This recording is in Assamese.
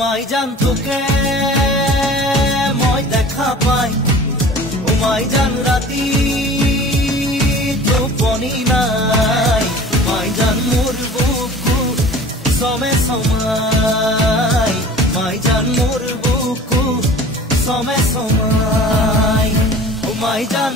মাই জান তোকে মই দেখা পাই ও মাই জান রাতি টোপনি নাই মাই জান মোর বুকু সমে সমাই মাই জান মোর বুকু সমে সমাই ও মাই জান